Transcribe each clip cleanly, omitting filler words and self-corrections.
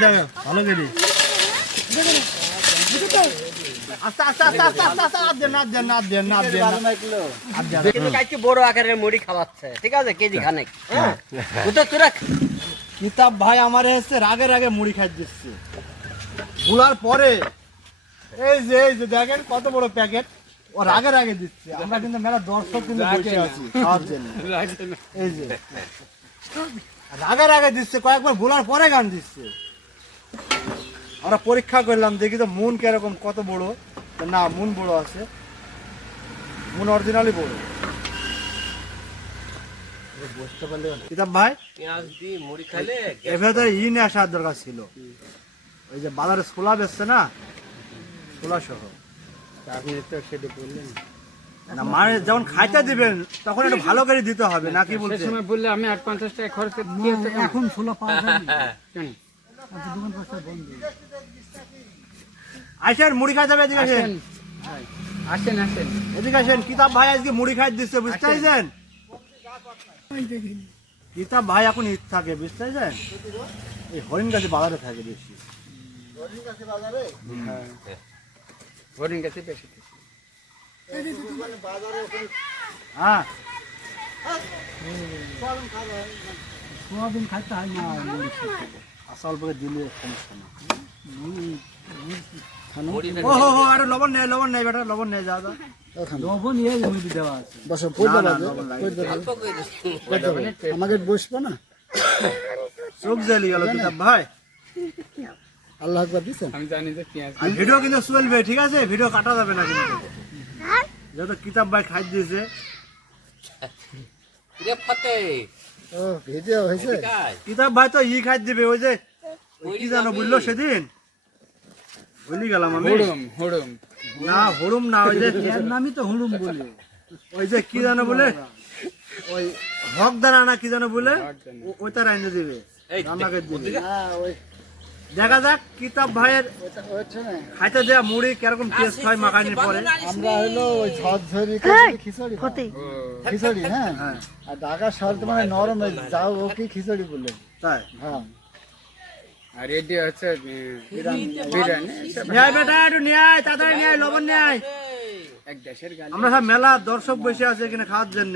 ভালো করি বড় আকারের মুড়ি খাওয়াচ্ছে, ঠিক আছে, কেজি খানেক। কিতাব ভাই আমার এসে রাগে রাগে মুড়ি খাই দিচ্ছে ভুলার পরে। এই যে দেখেন কত বড় প্যাকেট, ও রাগে রাগে দিচ্ছে। আমরা কিন্তু মেলা দর্শক কিন্তু বসে আছি খাওয়ার জন্য। এই যে রাগে রাগে দিচ্ছে, কয়েকবার ভুলার পরে গান দিচ্ছে। আমরা পরীক্ষা করলাম, দেখি তো মন কিরকম, কত বড়। না, মন বড় আছে, মন অরিজিনালি বড়। বুঝতে পারলে কিতাব ভাই মুড়ি খাইলে এভাবে নিয়ে আসার দরকার ছিল। ওই যে বাজারে ছোলা বেচছে না, ছোলা সহ। আপনি তো সেটা বললেন না, মানে যখন খাইতে দিবেন তখন একটু ভালো করে দিতে হবে, নাকি বলতে সময় বললে আমি 8-50 টাকা খরচ এখন ছোলা পাওয়া যায় কেন? দোকান পাশে বন্ধ। আসেন মুড়ি খাইতে হবে, এদিকে আসেন, আসেন আসেন এদিকে আসেন। কিতাব ভাই আজকে মুড়ি খাই দিচ্ছে, বুঝতে পারছেন? কিতাব ভাই এখন ঈদ থাকে, বুঝতে পারছেন? এই হরিণ গাছে বাজারে থাকে বেশি। হরিণ গাছে বেশি। হ্যাঁ, সোয়াবিন খাইতে হয় না, আচ্ছা, অল্প করে দিলে সমস্যা না। ও হো হো, আরে লবণ নেই, লবণ নেই বেটা, লবণ নেই, যা যা। লবণ নিয়ে জমিতে দেওয়া আছে। আমাকে বসবো না। চোখ জ্বালিয়ে গেল কিতাব ভাই। আল্লাহ আকবার দিছেন। আমি জানি যে পেঁয়াজ আর ভিডিও কিন্তু চলবে, ঠিক আছে? ভিডিও কাটা যাবে না কিন্তু। যত কিতাব ভাই খাই দিয়েছে। ও ভিডিও হয়েছে। কিতাব ভাই তো খাই দিবে, ওই যে কি জানো বললো সেদিন, ভুলি গেলাম আমি। হুড়ুম না, হুড়ুম না, ওই যে এর নামই তো হুড়ুম বলে। ওই যে কি জানো বলে, ওই হক দানা না কি জানো বলে, ওইটা রাইনে দিবে, রান্না করে দিবে। দেখা যাক কিতাব ভাইয়ের খাইতে দেওয়া মুড়ি কিরকম টেস্ট হয় মাখানির পরে। আমরা হলো ওই ঝরঝরি খিচুড়ি খিচুড়ি, হ্যাঁ। আর ঢাকা শহর তো মানে নরম, যাও ও কি খিচুড়ি বলে। তাই হ্যাঁ, আর এটি হচ্ছে বিরিয়ানি। নিয়ে বেটা, একটু নিয়ে আয়, তাড়াতাড়ি নিয়ে আয়, লবণ নিয়ে আয়। এক দেশের গান। আমরা সব মেলা দর্শক বসে আছে এখানে খাওয়ার জন্য।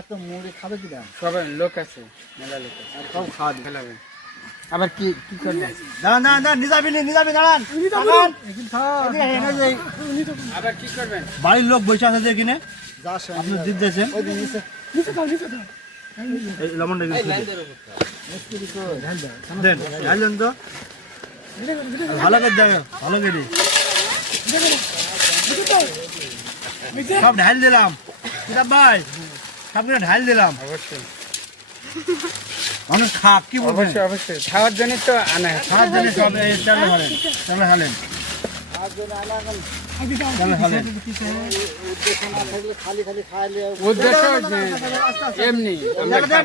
এত মুড়ি খাবে কিনা? সবাই লোক আছে, মেলা লোক আছে, আর সব খাওয়া দিবে। খেলাবে। আবার কি কি করবে? দাঁড়ান দাঁড়ান দাঁড়ান, নিজাবি দাঁড়ান। এদিকে আসেন, এই যে আবার কি করবেন? বাড়ির লোক বসে আছে যে এখানে, যা আপনি দিতেছেন। ওই দিন নিচে এই লবণটা কিন্তু দেন, ঢাললেন তো ভালো করে দেবেন, ভালো করে সব ঢাল দিলাম। কিতাব ভাই সবগুলো ঢাল দিলাম। অবশ্যই অনেক খাপ, কি বলবেন? অবশ্যই অবশ্যই খাওয়ার জন্য তো আনা হয়। খাওয়ার জন্য সব এই চালে হালেন, চালে হালেন, চালে হালেন। উদ্দেশ্য না থাকলে খালি খালি খাইলে উদ্দেশ্য এমনি আমরা খাবো।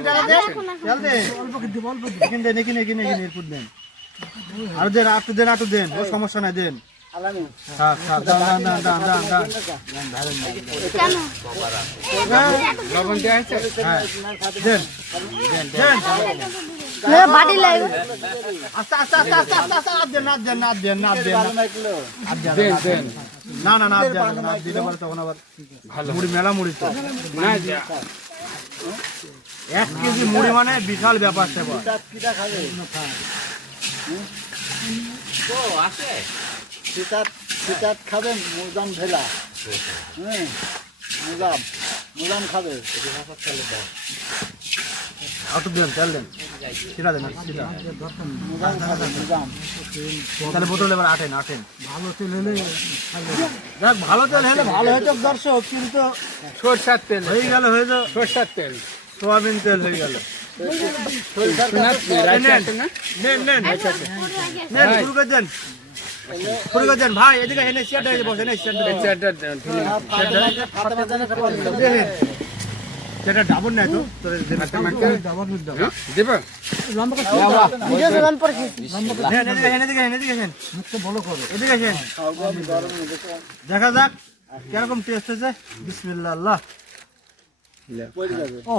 আরো দেন, একটু দেন, একটু দেন, ও সমস্যা নাই, দেন। আলামি থাক, থাক, দান, দান, দান, দান, দান, দান। লবণ দেওয়া হয়েছে? হ্যাঁ, দেন, দেন। আস্তে, আস্তে, আস্তে, আস্তে, আস্তে, আস্তে, আর দেন, আর দেন, আর দেন, আর দেন, আর দেন, দেন আর দেন। দেন। না, না, না, আর দেন না, আর দিলে পরে তখন আবার মুড়ি, মেলা মুড়ি তো। না 1 কেজি মুড়ি মানে বিশাল ব্যাপার স্যাপার। কিটা খাবে? সিটাত খাবে মুজাম ভেলা। হ্যাঁ, মুজাম খাবে। একটু দেন, তেল দেন, সেটা দেন, সেটা। মুজাম খাবে, মুজাম। তাহলে বোতল এবার আটেন, আটেন। ভালো তেল হলে দেখ, ভালো তেল হলে ভালো হয়তো দর্শক, কিন্তু সরষার তেল, হয়ে গেল, হয়ে যাও সরষার তেল, সোয়াবিন তেল হয়ে গেল। রাইস আছে না? নেন, নেন, নেন, শুরু করে দেন, শুরু করে দেন। ভাই এদিকে এনে চেয়ারটা বসেন, এই চেয়ারটা এই চারটা ঢেলে দাও। দেখেন, চেয়ারটা ডাবল নাই তো, তোর হ্যাঁ, দেবো? নেন, এদিকে আসেন, এদিকে আসেন, এদিকে আসেন, এদিকে আসেন। দেখা যাক কিরকম টেস্ট হয়েছে। বিসমিল্লাহ, আল্লাহ। ও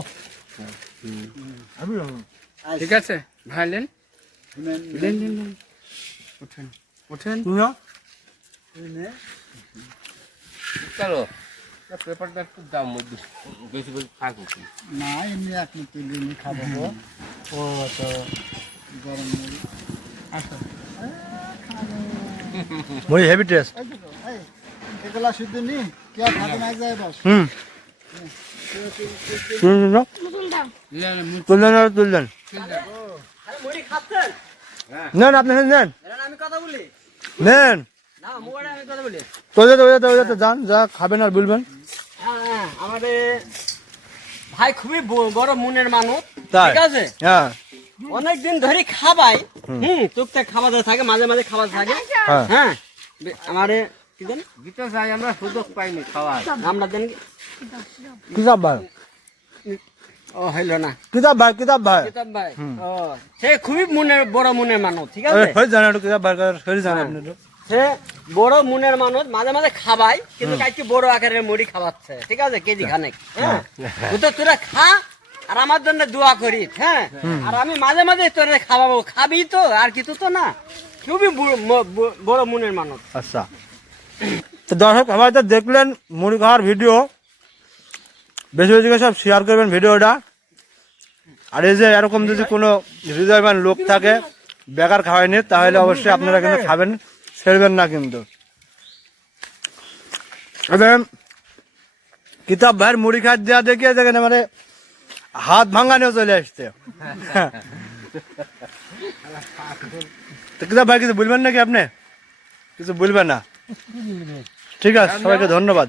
ঠিক আছে ভাইলেন। শুনেন ওঠেন ওঠেন তুমিও শুনে চলো পেপারটা একটু দাম বেশি বেশি থাকুক। না এমনি আপনি তুলে নিয়ে খাবো গো। ও আচ্ছা গরম মুড়ি আসো মুড়ি হেভি টেস্ট এই দেখো, এই, এগুলা শুধু নি কে আর খাবে না এক জায়গায় বস হুম তুললেন আরে মুড়ি খাচ্ছেন? নেন আপনি নেন এরা না আমি কথা বলি। নেন না মোবাইলে আমি কথা বলি। তো যান যা খাবেন আর বলবেন আমাদের ভাই খুবই বড় মনের মানুষ, তাই? ঠিক আছে? হ্যাঁ অনেকদিন ধরে খাবাই, টুকটাক খাবার দাওয়া থাকে, মাঝে মাঝে খাবার থাকে। হ্যাঁ হ্যাঁ আমারে কি জানি দিতে চাই আমরা সুযোগ পাইনি খাওয়ার। আমরা জানি কিতাব ভাই ও হইল না কিতাব ভাই কিতাব ভাই। ও সে খুবই বড় মনের মানুষ, ঠিক আছে? হয়ে জানেন একটু কিতাব ভাই শরীর জানেন আপনি একটু। সে বড় মনের মানুষ, মাঝে মাঝে খাবাই, কিন্তু আজকে বড় আকারের মুড়ি খাওয়াচ্ছে, ঠিক আছে? কেজি খানেক। হ্যাঁ তো তোরা খা আর আমার জন্য দোয়া করিস। হ্যাঁ আর আমি মাঝে মাঝে তোরা খাওয়াবো, খাবি তো আর কিছু তো না। খুবই বড় মনের মানুষ। আচ্ছা তো দর্শক সবাই তো দেখলেন মুড়ি খাওয়ার ভিডিও, বেশি বেশি করে সব শেয়ার করবেন ভিডিওটা। আর এই যে এরকম যদি কোনো হৃদয়বান লোক থাকে বেকার খাওয়ায়নি, তাহলে অবশ্যই আপনারা কিন্তু খাবেন, ছেড়বেন না কিন্তু। কিতাব ভাইয়ের মুড়ি খাত দেওয়া দেখিয়ে দেখেন মানে হাত ভাঙানিও চলে আসছে। তো কিতাব ভাই কিছু বলবেন নাকি আপনি? কিছু বলবেন না? ঠিক আছে, সবাইকে ধন্যবাদ।